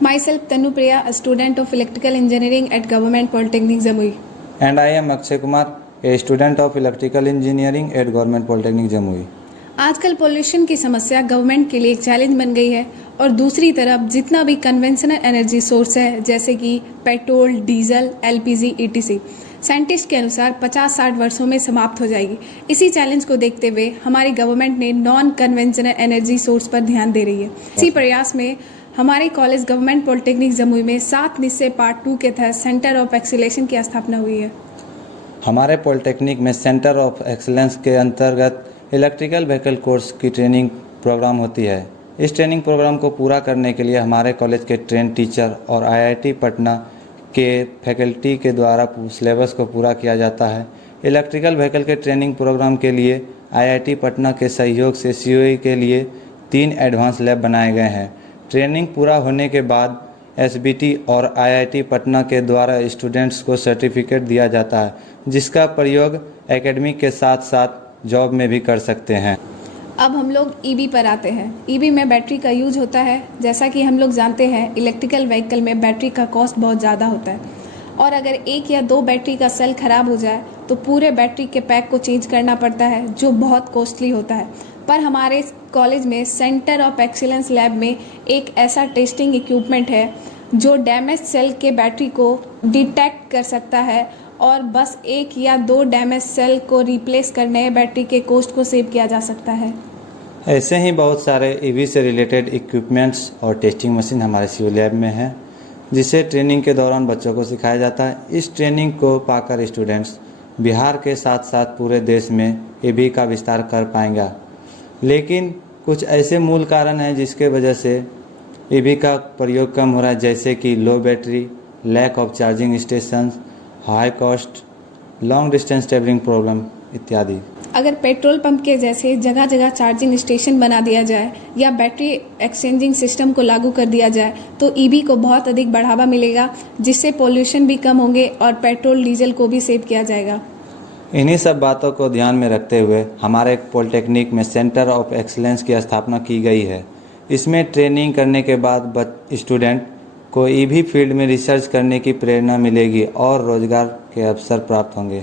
Myself Tanupriya, a student of Electrical Engineering at Government Polytechnic Jamui. And I am Akshay Kumar, a student of Electrical Engineering at Government Polytechnic Jamui. आजकल pollution की समस्या government के लिए एक challenge बन गई है और दूसरी तरफ जितना भी कन्वेंशनल एनर्जी सोर्स है जैसे कि petrol, diesel, LPG, etc scientist के अनुसार 50-60 वर्षों में समाप्त हो जाएगी। इसी चैलेंज को देखते हुए हमारी गवर्नमेंट ने नॉन कन्वेंशनल एनर्जी सोर्स पर ध्यान दे रही है। इसी प्रयास में हमारे कॉलेज गवर्नमेंट पॉलिटेक्निक जमुई में 7 निश्चय पार्ट 2 के तहत सेंटर ऑफ एक्सीलेशन की स्थापना हुई है। हमारे पॉलिटेक्निक में सेंटर ऑफ एक्सीलेंस के अंतर्गत इलेक्ट्रिकल व्हीकल कोर्स की ट्रेनिंग प्रोग्राम होती है। इस ट्रेनिंग प्रोग्राम को पूरा करने के लिए हमारे कॉलेज के ट्रेन टीचर और आईआईटी पटना के फैकल्टी के द्वारा सिलेबस को पूरा किया जाता है। इलेक्ट्रिकल व्हीकल के ट्रेनिंग प्रोग्राम के लिए आईआईटी पटना के सहयोग से सीओई के लिए 3 एडवांस लैब बनाए गए हैं। ट्रेनिंग पूरा होने के बाद एसबीटी और आईआईटी पटना के द्वारा स्टूडेंट्स को सर्टिफिकेट दिया जाता है, जिसका प्रयोग एकेडमिक के साथ साथ जॉब में भी कर सकते हैं। अब हम लोग ईवी पर आते हैं। ईवी में बैटरी का यूज होता है। जैसा कि हम लोग जानते हैं इलेक्ट्रिकल व्हीकल में बैटरी का कॉस्ट बहुत ज़्यादा होता है और अगर 1 या 2 बैटरी का सेल ख़राब हो जाए तो पूरे बैटरी के पैक को चेंज करना पड़ता है, जो बहुत कॉस्टली होता है। पर हमारे कॉलेज में सेंटर ऑफ एक्सीलेंस लैब में एक ऐसा टेस्टिंग इक्विपमेंट है जो डैमेज सेल के बैटरी को डिटेक्ट कर सकता है और बस 1 या 2 डैमेज सेल को रिप्लेस करने बैटरी के कॉस्ट को सेव किया जा सकता है। ऐसे ही बहुत सारे ईवी से रिलेटेड इक्विपमेंट्स और टेस्टिंग मशीन हमारे सीओ लैब में हैं, जिसे ट्रेनिंग के दौरान बच्चों को सिखाया जाता है। इस ट्रेनिंग को पाकर स्टूडेंट्स बिहार के साथ साथ पूरे देश में ईवी का विस्तार कर पाएंगे। लेकिन कुछ ऐसे मूल कारण हैं जिसके वजह से ईवी का प्रयोग कम हो रहा है, जैसे कि low battery, lack of charging station, high cost, long distance travelling problem इत्यादि। अगर पेट्रोल पंप के जैसे जगह जगह चार्जिंग स्टेशन बना दिया जाए या बैटरी एक्सचेंजिंग सिस्टम को लागू कर दिया जाए तो ईवी को बहुत अधिक बढ़ावा मिलेगा, जिससे पोल्यूशन भी कम होंगे और पेट्रोल डीजल को भी सेव किया जाएगा। इन्हीं सब बातों को ध्यान में रखते हुए हमारे पॉलिटेक्निक में सेंटर ऑफ एक्सीलेंस की स्थापना की गई है। इसमें ट्रेनिंग करने के बाद स्टूडेंट को ईवी फील्ड में रिसर्च करने की प्रेरणा मिलेगी और रोजगार के अवसर प्राप्त होंगे।